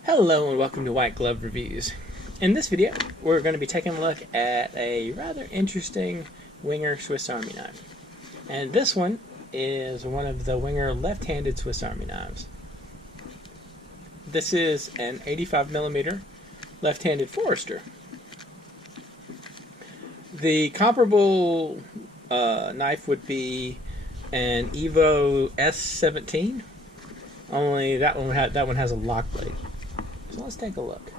Hello and welcome to White Glove Reviews. In this video, we're going to be taking a look at a rather interesting Wenger Swiss Army knife. And this one is one of the Wenger left-handed Swiss Army knives. This is an 85mm left-handed Forester. The comparable knife would be an Evo S17, only that one has a lock blade. So let's take a look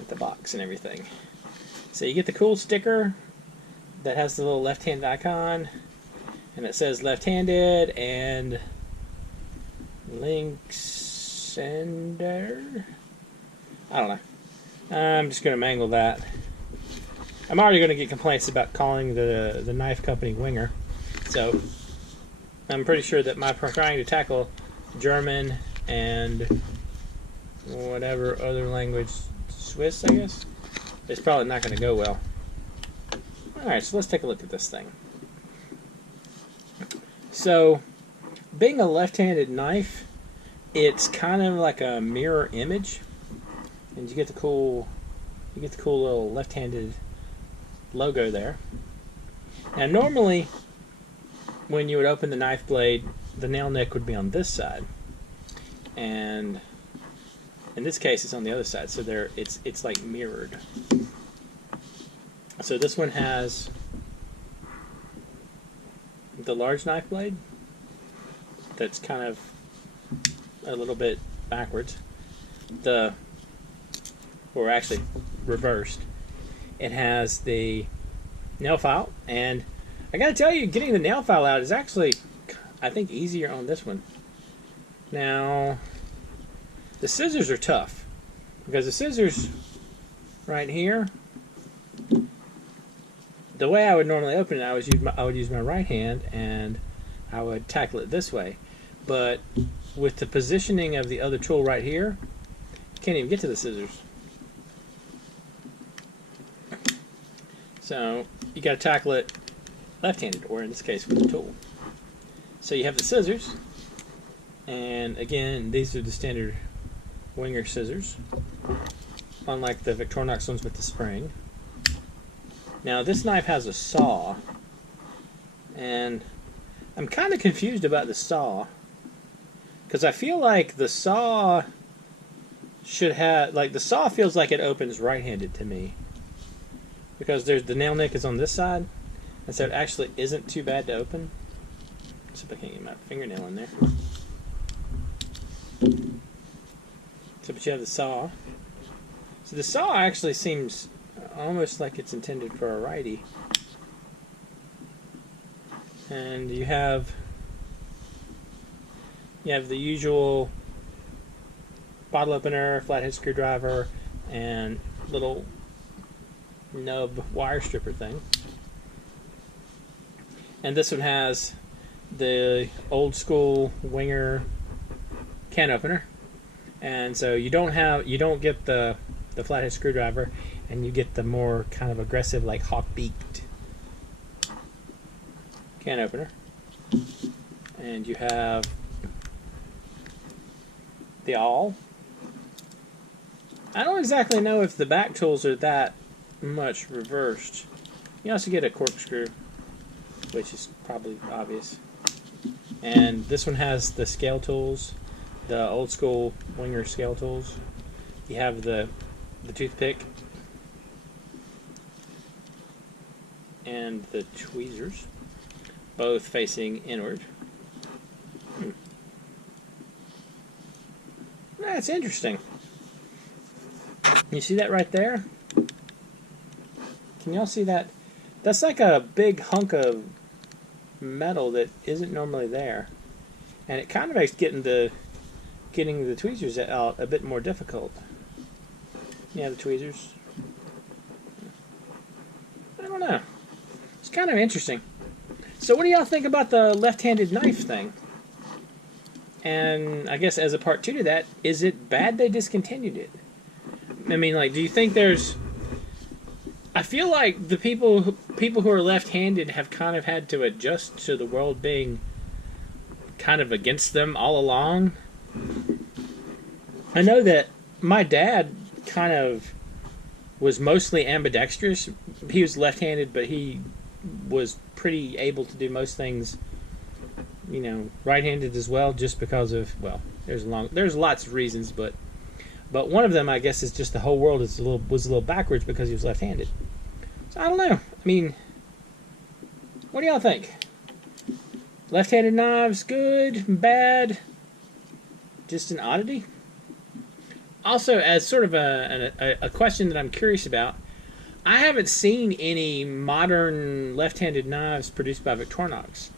at the box and everything. So you get the cool sticker that has the little left-hand icon, and it says left-handed and link sender. I don't know. I'm just going to mangle that. I'm already going to get complaints about calling the knife company Wenger. So I'm pretty sure that my trying to tackle German and whatever other language, Swiss, I guess, it's probably not going to go well. Alright, so let's take a look at this thing. So, being a left-handed knife, it's kind of like a mirror image, and you get the cool little left-handed logo there. Now, normally, when you would open the knife blade, the nail nick would be on this side, and in this case, it's on the other side, so it's like mirrored. So this one has the large knife blade that's kind of a little bit backwards. Or actually reversed. It has the nail file, and I gotta tell you, getting the nail file out is actually, I think, easier on this one. Now, the scissors are tough, because the scissors right here, the way I would normally open it, I would use my right hand and I would tackle it this way. But with the positioning of the other tool right here, you can't even get to the scissors. So you got to tackle it left-handed, or in this case with the tool. So you have the scissors, and again, these are the standard Wenger scissors, unlike the Victorinox ones with the spring. Now this knife has a saw, and I'm kind of confused about the saw, because I feel like the saw should have, the saw feels like it opens right-handed to me, because the nail nick is on this side, and so it actually isn't too bad to open. Let's see if I can get my fingernail in there. So, but you have the saw. So the saw actually seems almost like it's intended for a righty. And you have the usual bottle opener, flathead screwdriver, and little nub wire stripper thing. And this one has the old school Wenger can opener. And so you don't get the flathead screwdriver, and you get the more kind of aggressive, like hawk-beaked can opener. And you have the awl. I don't exactly know if the back tools are that much reversed. You also get a corkscrew, which is probably obvious. And this one has the scale tools, the old school Wenger scale tools. You have the toothpick and the tweezers, both facing inward. That's interesting. You see that right there? Can y'all see that? That's like a big hunk of metal that isn't normally there, and it kind of makes getting the tweezers out a bit more difficult. Yeah, the tweezers. I don't know. It's kind of interesting. So what do y'all think about the left-handed knife thing? And I guess as a part 2 to that, is it bad they discontinued it? I mean, do you think there's... I feel like the people who are left-handed have kind of had to adjust to the world being kind of against them all along. I know that my dad kind of was mostly ambidextrous. He was left-handed, but he was pretty able to do most things, you know, right-handed as well, just because of, well, there's lots of reasons, but one of them, I guess, is just the whole world was a little backwards because he was left-handed. So I don't know. I mean, what do y'all think? Left-handed knives, good, bad, just an oddity? Also, as sort of a question that I'm curious about, I haven't seen any modern left-handed knives produced by Victorinox.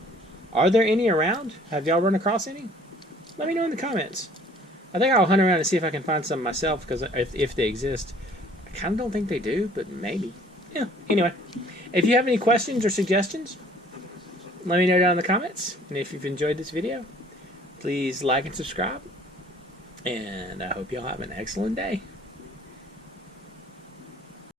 Are there any around? Have y'all run across any? Let me know in the comments. I think I'll hunt around and see if I can find some myself, because if they exist. I kind of don't think they do, but maybe. Yeah, anyway. If you have any questions or suggestions, let me know down in the comments. And if you've enjoyed this video, please like and subscribe. And I hope y'all have an excellent day.